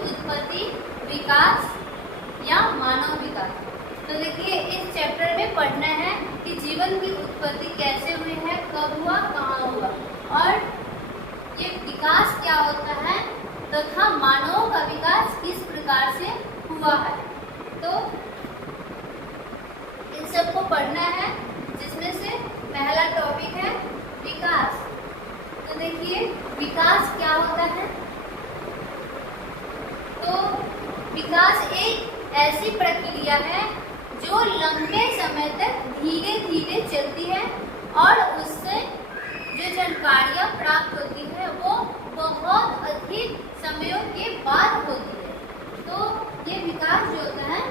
उत्पत्ति, विकास या मानव विकास। तो देखिए इस चैप्टर में पढ़ना है कि जीवन की उत्पत्ति कैसे हुई है, कब हुआ, कहाँ हुआ और ये विकास क्या होता है तथा मानवों का विकास किस प्रकार से हुआ है। तो इन सबको पढ़ना है, जिसमें से पहला टॉपिक है विकास। तो देखिए विकास क्या होता है। तो विकास एक ऐसी प्रक्रिया है जो लंबे समय तक धीरे धीरे चलती है और उससे जो जानकारियां प्राप्त होती है वो बहुत अधिक समयों के बाद होती है। तो ये विकास जो होता है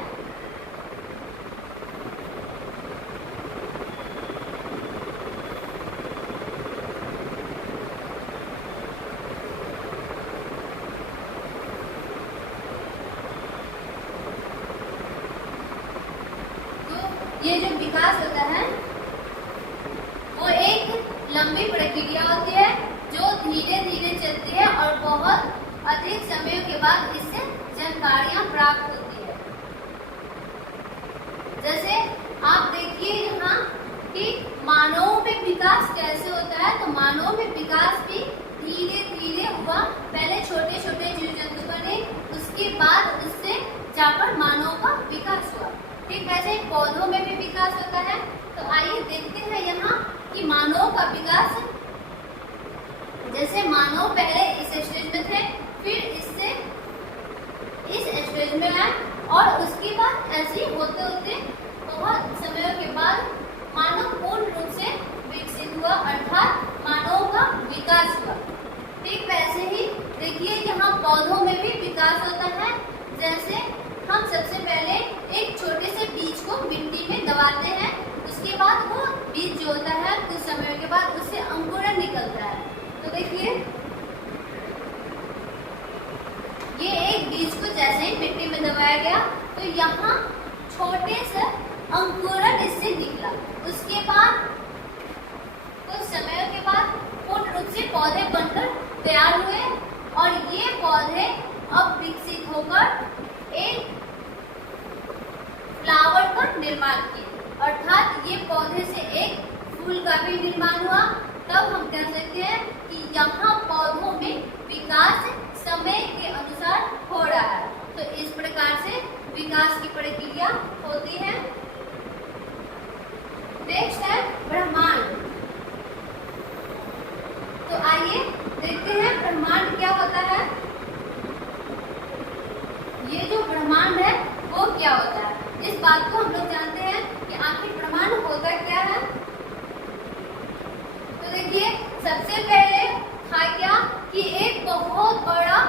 ये जो विकास होता है वो एक लंबी प्रक्रिया होती है जो धीरे धीरे चलती है और बहुत अधिक समय के बाद इससे जानकारियां प्राप्त होती है। जैसे आप देखिए यहाँ कि मानव में विकास कैसे होता है। तो मानव में विकास भी धीरे धीरे हुआ। पहले छोटे छोटे जीव जंतु बने, उसके बाद उससे जाकर मानव का विकास हुआ। ठीक वैसे ही पौधों में भी विकास होता है। तो आइए देखते हैं यहाँ कि मानव का विकास, जैसे मानव पहले इस स्टेज में थे, फिर इससे इस स्टेज में आए और उसके बाद ऐसे ही होते होते बहुत समय के बाद मानव पूर्ण रूप से विकसित हुआ, अर्थात मानव का विकास हुआ। ठीक वैसे ही देखिए यहाँ पौधों में भी विकास होता है। जैसे हम सबसे पहले एक छोटे से बीज को मिट्टी में दबाते हैं, उसके बाद वो बीज जो होता है कुछ समय के बाद उससे अंकुरन निकलता है। तो देखिए ये एक बीज को जैसे ही मिट्टी में दबाया गया तो यहाँ छोटे से अंकुरन इससे निकला। उसके बाद कुछ समय के बाद पूर्ण रूप से पौधे बनकर तैयार हुए और ये पौधे अब विकसित होकर एक फ्लावर का निर्माण किए, अर्थात ये पौधे से एक फूल का भी निर्माण हुआ। तब हम कह सकते हैं कि यहाँ पौधों में विकास समय के अनुसार हो रहा है। तो इस प्रकार से विकास की प्रक्रिया होती है। नेक्स्ट है ब्रह्मांड। तो आइए देखते हैं ब्रह्मांड क्या होता है। ये जो ब्रह्मांड है वो क्या होता है, इस बात को हम लोग जानते हैं कि आखिर ब्रह्मांड होता क्या है। तो देखिए सबसे पहले था क्या कि एक बहुत बड़ा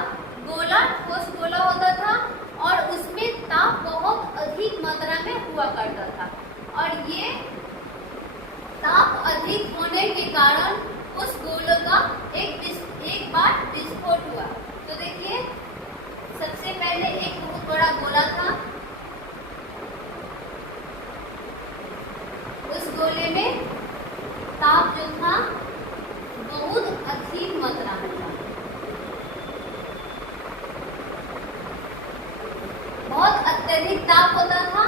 गोला, ठोस गोला होता था और उसमें ताप बहुत अधिक मात्रा में हुआ करता था और ये ताप अधिक होने के कारण उस गोले का एक बार विस्फोट हुआ। तो देखिए सबसे पहले एक बहुत बड़ा गोला था, उस गोले में ताप जो था बहुत अधिक मात्रा में था, बहुत अत्यधिक ताप होता था।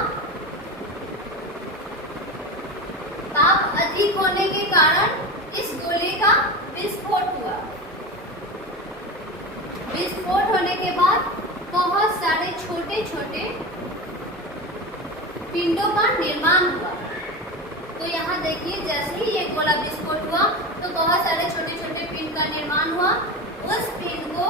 ताप अधिक होने के कारण इस गोले का विस्फोट हुआ। विस्फोट होने के बाद बहुत सारे छोटे छोटे पिंडों का निर्माण हुआ। तो यहाँ देखिए जैसे ही ये गोला विस्फोट हुआ तो बहुत सारे छोटे छोटे पिंड का निर्माण हुआ। उस पिंड को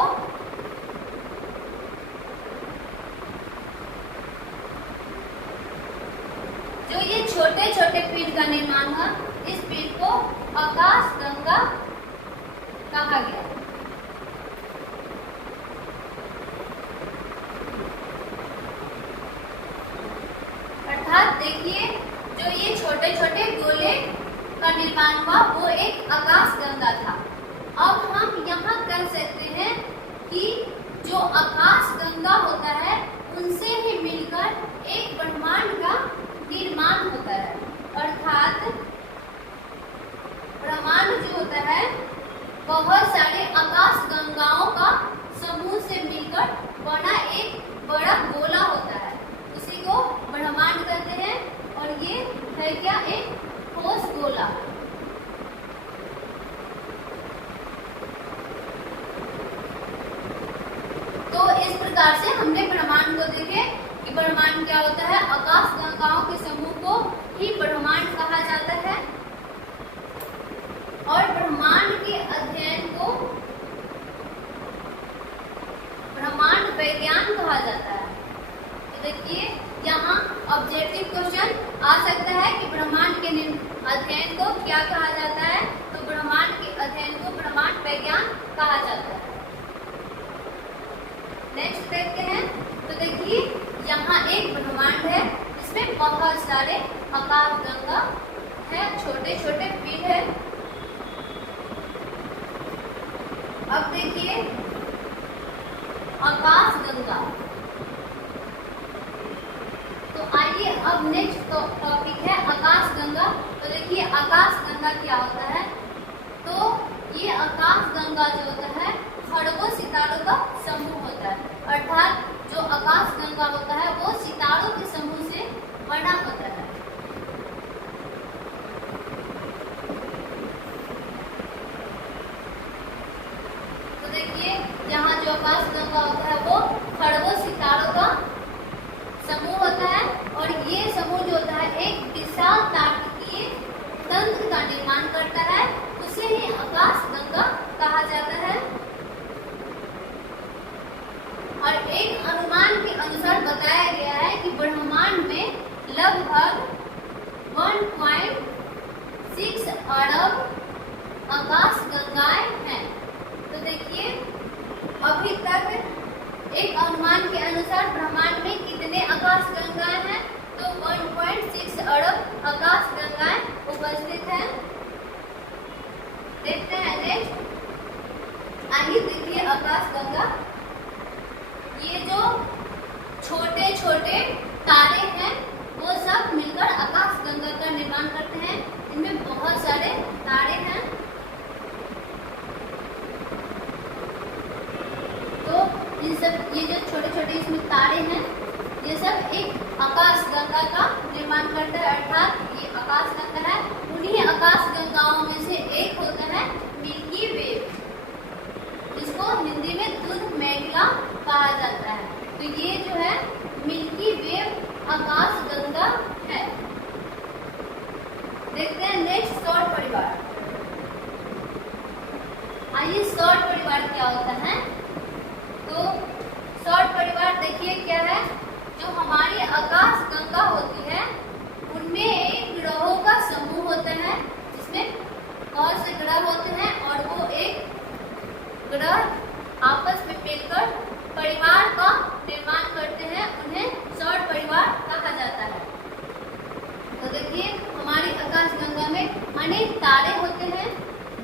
जो ये छोटे छोटे पिंड का निर्माण हुआ, इस पिंड को आकाश गंगा कहा गया। अर्थात देखिए जो ये छोटे छोटे गोले का निर्माण हुआ वो एक आकाश गंगा था। अब हम यहाँ कह सकते हैं कि जो आकाश गंगा होता है उनसे ही मिलकर एक ब्रह्मांड का निर्माण होता है। अर्थात ब्रह्मांड जो होता है बहुत सारे आकाश गंगाओं का समूह से मिलकर बना प्रकार से हमने ब्रह्मांड को देखे कि ब्रह्मांड क्या होता है, आकाश गंगाओं के समूह को ही ब्रह्मांड कहा जाता है और ब्रह्मांड के अध्ययन को ब्रह्मांड विज्ञान कहा जाता है। तो देखिए यहाँ ऑब्जेक्टिव क्वेश्चन आ सकता है कि ब्रह्मांड के अध्ययन को क्या कहा जाता है, तो ब्रह्मांड के अध्ययन को ब्रह्मांड विज्ञान कहा जाता है। नेक्स्ट देखते हैं। तो देखिए यहाँ एक ब्रह्मांड है, इसमें बहुत सारे आकाश गंगा है, छोटे छोटे पिंड है। अब देखिए आकाश गंगा। तो आइए अब नेक्स्ट टॉपिक है आकाश गंगा। तो देखिए आकाश गंगा क्या होता है, तो ये आकाश गंगा जो होता है खरगों सितारों का समूह होता है, अर्थात जो आकाश गंगा होता है वो सितारों के समूह से बना होता है। तो देखिए यहाँ जो आकाश गंगा होता है वो खरगों सितारों का समूह होता है और ये समूह जो होता है एक विशाल तारकीय तंत्र का निर्माण करता है, उसे ही आकाश गंगा कहा जाता है। और एक अनुमान के अनुसार बताया गया है कि ब्रह्मांड में लगभग 1.6 अरब आकाश गंगाएं हैं। तो देखिए अभी तक एक अनुमान के अनुसार ब्रह्मांड में कितने आकाश गंगाएं हैं, तो 1.6 अरब आकाश गंगाएं उपस्थित हैं। देखते हैं नेक्स्ट। आइए देखिए आकाश गंगा। ये जो छोटे छोटे तारे हैं वो सब मिलकर आकाश गंगा का निर्माण करते हैं। इनमें बहुत सारे तारे हैं। तो इन सब ये जो छोटे छोटे इसमें तारे हैं ये सब एक आकाश गंगा का निर्माण करता है, अर्थात ये आकाश गंगा है। उन्हीं आकाश गंगाओं में से एक होता है मिल्की वे, इसको हिंदी में दूध मेघला कहा जाता है। तो ये जो है मिल्की वे आकाश गंगा है। देखते हैं नेक्स्ट सौर परिवार। आइए सौर परिवार क्या होता है। तो सौर परिवार देखिए क्या है, जो हमारी आकाश गंगा होती है उनमें एक ग्रहों का समूह होता है, जिसमें बहुत से ग्रह होते हैं और वो एक ग्रह आपस में मिलकर परिवार का निर्माण करते हैं, उन्हें सौर परिवार कहा जाता है। तो देखिए हमारी आकाश गंगा में अनेक तारे होते हैं,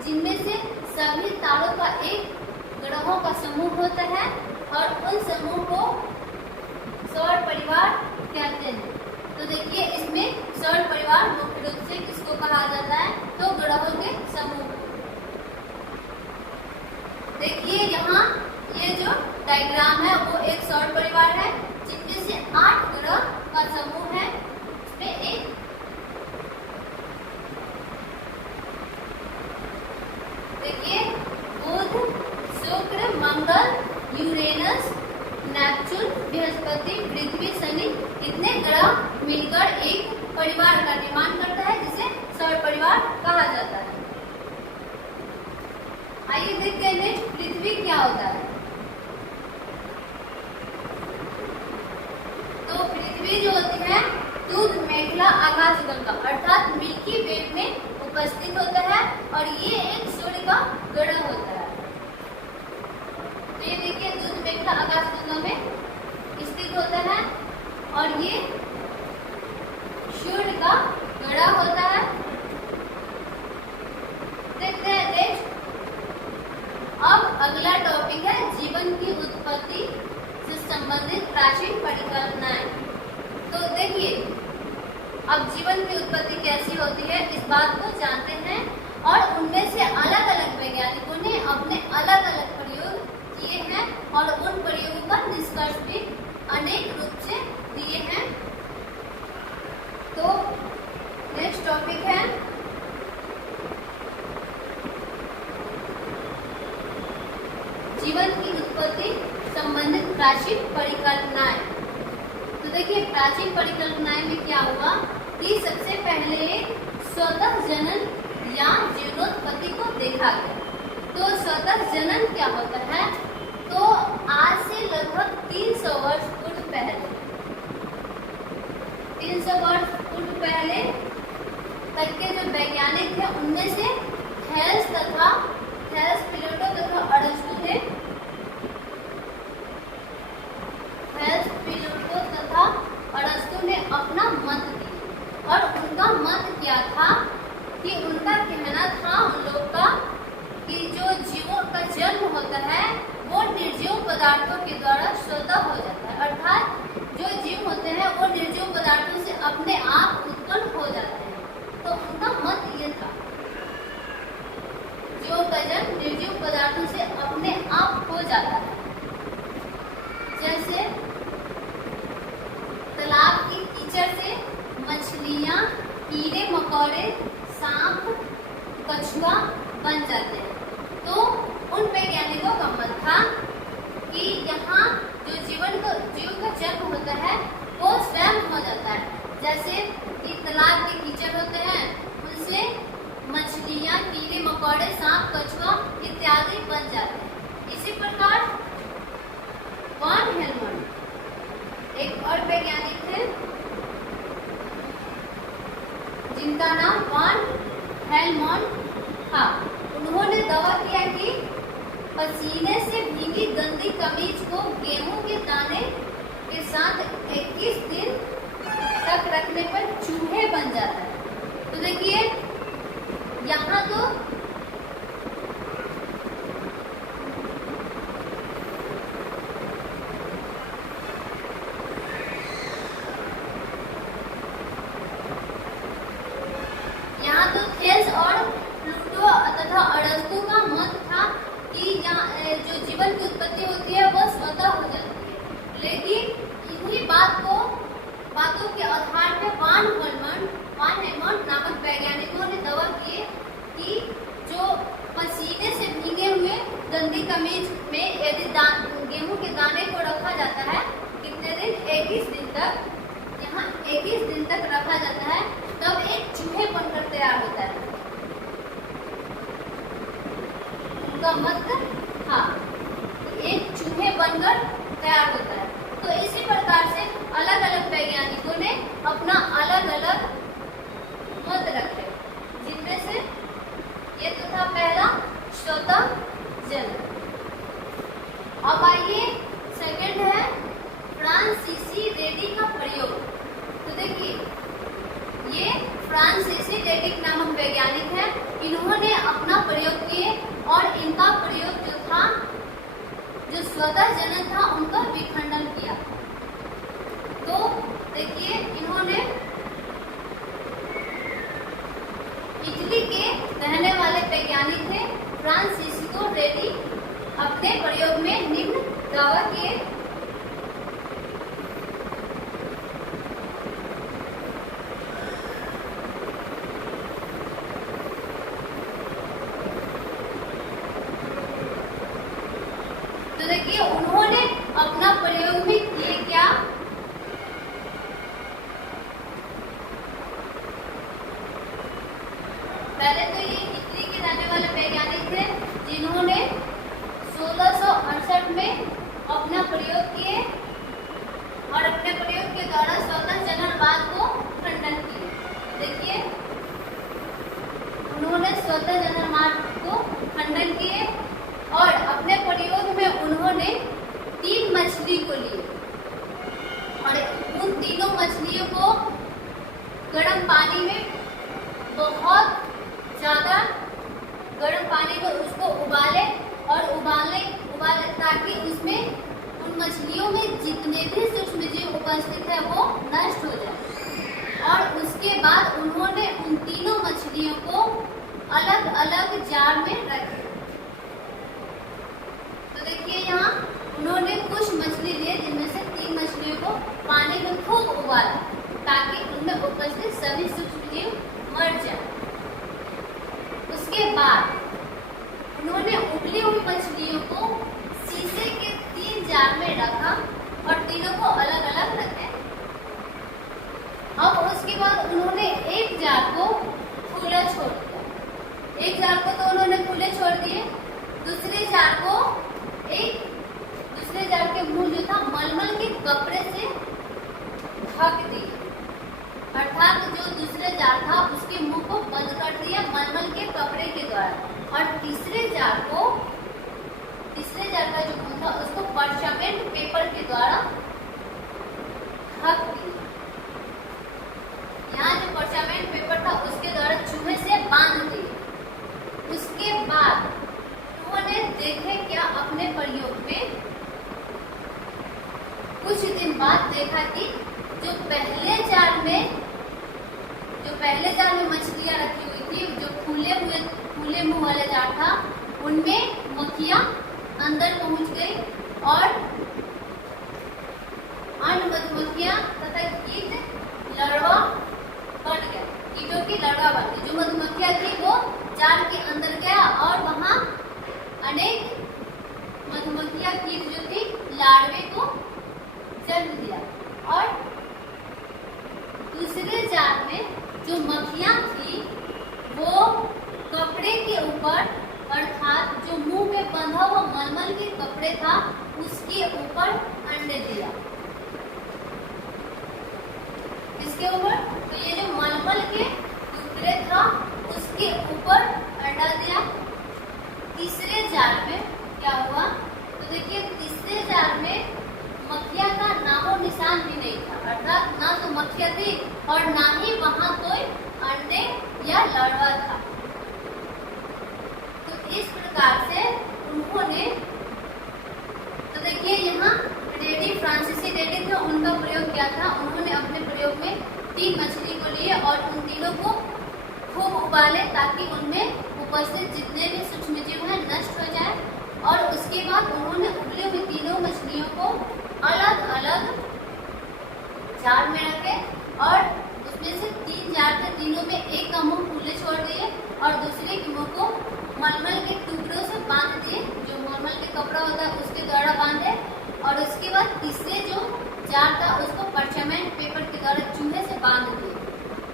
जिनमें से सभी तारों का एक ग्रहों का समूह होता है और उन समूह को सौर परिवार कहते हैं। तो देखिए इसमें सौर परिवार मुख्य रूप से किसको कहा जाता है, तो ग्रहों के समूह। देखिए यहाँ ये जो डायग्राम है वो एक सौर परिवार है, जिनमें से 8 ग्रह का समूह है। इसमें एक देखिए बुध, शुक्र, मंगल, यूरेनस, नेपच्यून, बृहस्पति, पृथ्वी, शनि इतने ग्रह मिलकर एक परिवार का निर्माण करता है, जिसे सौर परिवार कहा जाता है। आइए देखते हैं नेक्स्ट पृथ्वी क्या होता है। तो पृथ्वी जो होती है दूध मेघला आकाश गंगा अर्थात मिल्की वे में उपस्थित होता है और ये एक सूर्य का ग्रह होता है। तो ये देखिए दूध मेघला आकाश गंगा में स्थित होता है और ये सूर्य का ग्रह होता है। देखते हैं नेक्स्ट। अब अगला टॉपिक है जीवन की उत्पत्ति से संबंधित प्राचीन परिकल्पनाएं। तो देखिए अब जीवन की उत्पत्ति कैसी होती है इस बात को जानते हैं और उनमें से अलग अलग वैज्ञानिकों ने अपने अलग अलग प्रयोग किए हैं और उन प्रयोगों का निष्कर्ष भी अनेक रूप से दिए हैं। तो नेक्स्ट टॉपिक है जीवन की उत्पत्ति संबंधित प्राचीन परिकल्पनाएं। तो देखिए प्राचीन परिकल्पनाएं में क्या हुआ कि सबसे पहले स्वतः जनन या जीर्णोत्पत्ति को देखा गया। तो स्वतः जनन क्या होता है? तो आज से लगभग 300 वर्ष पूर्व पहले 300 वर्ष पूर्व पहले तक के जो वैज्ञानिक थे उनमें से थेल्स, प्लेटो तथा अरस्तु थे। थेल्स, प्लेटो तथा अरस्तु ने अपना मत दिया और उनका मत क्या था कि उनका कहना था उन लोग का कि जो जीवों का जन्म होता है वो निर्जीव पदार्थों के द्वारा स्वतः हो जाता है, अर्थात जो जीव होते हैं वो निर्जीव पदार्थों से अपने आप उत्पन्न हो जाते हैं। तो उनका मत ये था जीवों का जन्म निर्जीव पदार्थों से अपने आप हो जाता है। जैसे तालाब की कीचड़ से मछलियां, कीड़े मकोड़े, सांप, कछुआ बन जाते हैं। तो उन वैज्ञानिकों का मत था कि यहाँ जो जीव का जन्म होता है वो स्वयं हो जाता है। जैसे कि तालाब के कीचड़ होते हैं उनसे मछलियां, कीड़े मकोड़े, सांप, कछुआ इत्यादि बन जाते हैं। इसी प्रकार वान हेलमंड एक और वैज्ञानिक थे जिनका नाम वान हेलमंड था। उन्होंने दावा किया कि पसीने से भीगी गंदी कमीज को गेहूं के दाने के साथ 21 दिन तक रखने पर चूहे बन जाता है। तो देखिए यहाँ तो थेल्स और प्लूटो तथा अरस्तु का मत था कि जो जीवन की उत्पत्ति होती है वो स्वतः हो जाती है। लेकिन इन्हीं बातों के आधार पर वान हेलमंड नामक वैज्ञानिकों ने दावा किए कि जो पसीने से भीगे हुए गंदी कमीज में यदि गेहूं के दाने को रखा जाता है कितने दिन? 21 दिन तक। यहाँ 21 दिन तक रखा जाता है तब एक चूहे बनकर तैयार होता है। उनका मत था एक चूहे बनकर तैयार होता है। तो इसी प्रकार से अलग अलग वैज्ञानिकों ने अपना अलग अलग मत रखे, जिनमें से ये तो था पहला स्वतः जनन। अब आइए सेकंड है फ्रांसीसी रेडी का प्रयोग। तो देखिए ये फ्रांसीसी रेडी नामक वैज्ञानिक है। इन्होंने अपना प्रयोग किए और इनका प्रयोग जो था जो स्वतः जनन था उनका विखंडन किया। तो देखिए इन्होंने इटली के रहने वाले वैज्ञानिक थे फ्रांसिस्को रेडी अपने प्रयोग में निम्न दावा किए। तो देखिए उन्होंने अपना प्रयोग भी किए क्या? पहले तो ये इटली के रहने वाले वैज्ञानिक थे जिन्होंने 1668 में अपना प्रयोग किए और अपने प्रयोग के द्वारा स्वतः जननवाद को खंडन किए। देखिए उन्होंने स्वतः जननवाद को खंडन किए और अपने प्रयोग में उन्होंने 3 मछली को लिए और उन तीनों मछलियों को गर्म पानी में बहुत ज्यादा गर्म पानी में उसको उबाले ताकि उसमें उन मछलियों में जितने भी सूक्ष्म जीव उपस्थित है वो नष्ट हो जाए। और उसके बाद उन्होंने उन तीनों मछलियों को अलग अलग जार में रखे। तो देखिए यहाँ उन्होंने कुछ मछली लिए जिनमें से 3 मछलियों को पानी में खूब उबाला ताकि उनमें उपस्थित सभी सूक्ष्म जीव मर जाए। उसके बाद उन्होंने उबली हुई मछलियों को शीशे के 3 जार में रखा कपड़े से ढक दिए, अर्थात जो दूसरे जार था उसके मुंह को बंद कर दिया मलमल के कपड़े के द्वारा। और तीसरे जार का जो मुंह था उसको परचामेंट पेपर के द्वारा ढक दिया। यहाँ जो परचामेंट पेपर था उसके द्वारा चूहे से बांध दिए। उसके बाद उन्होंने देखे क्या अपने प्रयोग में, कुछ दिन बाद देखा कि जो पहले जार में मछलियां रखी हुई थी, जो खुले मुंह वाले जार था, उनमें मक्खियां अंदर पहुंच गई और अन्य मधुमक्खियां तथा कीट लड़वा बन गए। कीटों की लड़वा बन गई। जो मधुमक्खियां थी वो जार के अंदर गया और वहां अनेक मधुमक्खियां कीट जो थी लार्वे को जन्म दिया। और दूसरे जार में जो मक्खियां थी वो कपड़े के ऊपर, अर्थात जो मुंह में बंधा हुआ मलमल के कपड़े था उसके ऊपर अंडे दिया। इसके ऊपर तो ये जो मलमल के टुकड़े था उसके ऊपर अंडा दिया। तीसरे जार में क्या हुआ तो देखिए, तीसरे जार में मक्खियां का नामो निशान भी नहीं था, अर्थात ना तो मक्खियां थी और ना ही वहां कोई अंडे या लार्वा था। तो इस प्रकार से उन्होंने, तो देखिए यहाँ फ्रांसीसी रेडी थे, उनका प्रयोग क्या था, उन्होंने अपने प्रयोग में 3 मछली को लिए और उन तीनों को खूब उबाले ताकि उनमें उपस्थित जितने भी सूक्ष्म जीव हैं नष्ट हो जाए। और उसके बाद उन्होंने उबली हुई तीनों मछलियों को अलग अलग जार में रखे और उसमें से 3 जार थे, तीनों में एक का मुंह खुले छोड़ दिए और दूसरे के मुंह को मलमल के टुकड़ों से बांध दिए, जो मलमल के कपड़ा होता है उसके द्वारा बांधे। और उसके बाद तीसरे जो जार था उसको परचामेंट पेपर के द्वारा चूहे से बांध दिए।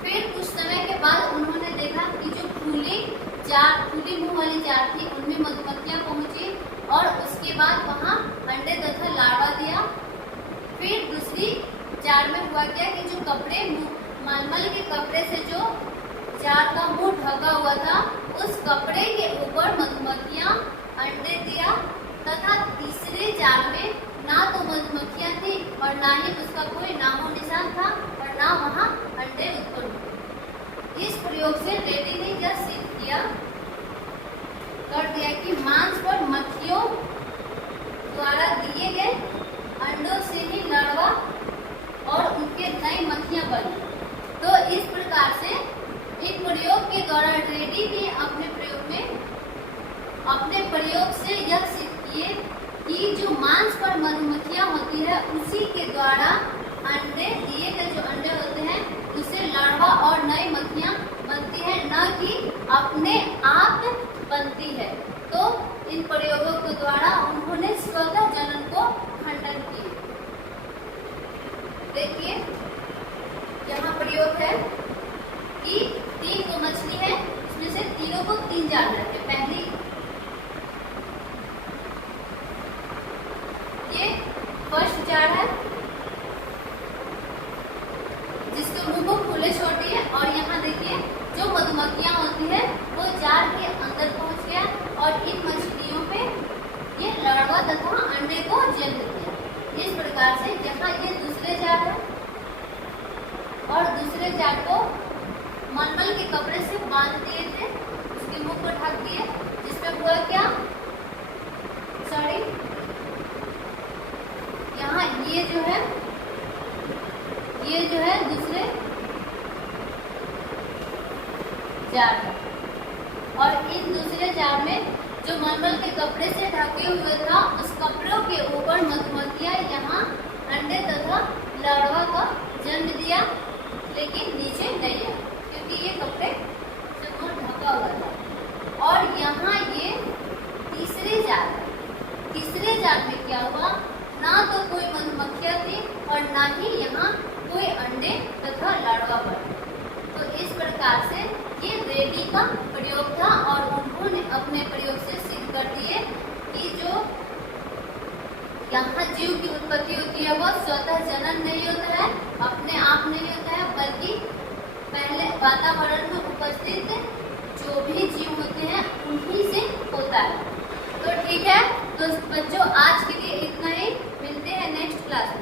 फिर कुछ समय के बाद उन्होंने देखा कि जो खुली मुंह वाली जार थी उनमें मधुमक्खियां पहुंची और उसके बाद वहां अंडे तथा लार्वा दिया। फिर दूसरी जार में हुआ क्या कि जो कपड़े, मलमल के कपड़े से जो जार का मुंह ढका हुआ था उस कपड़े के ऊपर मधुमक्खियां अंडे दिया तथा तीसरे जार में ना तो मधुमक्खियां थी और ना ही उसका कोई नामो निशान था और ना वहां अंडे उत्पन्न हुए। इस प्रयोग से रेड्डी ने यह सिद्ध कर दिया कि मांस पर मक्खियों द्वारा दिए गए अंडों से ही लार्वा और उनके नई मक्खियां बनी। तो इस प्रकार से एक प्रयोग के दौरान रेड्डी ने अपने प्रयोग से यह सिद्ध किए कि जो मांस पर मधुमक्खियां होती है उसी के द्वारा अंडे दिए गए जो अंडे होते हैं उससे लार्वा और नई मक्खियां बनती है, न कि अपने आप बनती है। तो इन प्रयोगों के द्वारा उन्होंने स्वतः जनन को खंडन किया। देखिए यहाँ प्रयोग है कि 3 को मछली है, उसमें से तीनों को 3 जार रखे। पहली ये फर्स्ट जार है जिसके मुंह को खुले छोड़ दिए और यहाँ देखिए जो मधुमक्खियां होती है वो जार के अंदर पहुंच गया और इन मछलियों पे ये लार्वा तथा अंडे को जन्म दिया। इस प्रकार से यहाँ ये दूसरे जार है और दूसरे जार को मलमल के कपड़े से बांध दिए थे, उसके मुंह को ढक दिए, जिसमें हुआ क्या, यहाँ ये जो है दूसरे जार है और इन दूसरे जार में जो मलमल के कपड़े से ढके हुए था उस कपड़ों के ऊपर मधुमक्खियां यहाँ अंडे तथा लार्वा का जन्म दिया, लेकिन नीचे नहीं आया क्योंकि ये कपड़े से ढका हुआ था। और यहाँ ये तीसरे जार में क्या हुआ, ना तो कोई मधुमक्खियां थी और ना ही यहाँ कोई अंडे तथा लार्वा बने। तो इस प्रकार से ये रेड्डी का प्रयोग था और उन्होंने अपने प्रयोग से सिद्ध कर दिए कि जो यहाँ जीव की उत्पत्ति होती है वो स्वतः जनन नहीं होता है, अपने आप नहीं होता है, बल्कि पहले वातावरण में उपस्थित जो भी जीव होते हैं उन्हीं से होता है। तो ठीक है, तो बच्चों आज के लिए इतना ही, मिलते हैं नेक्स्ट क्लास में।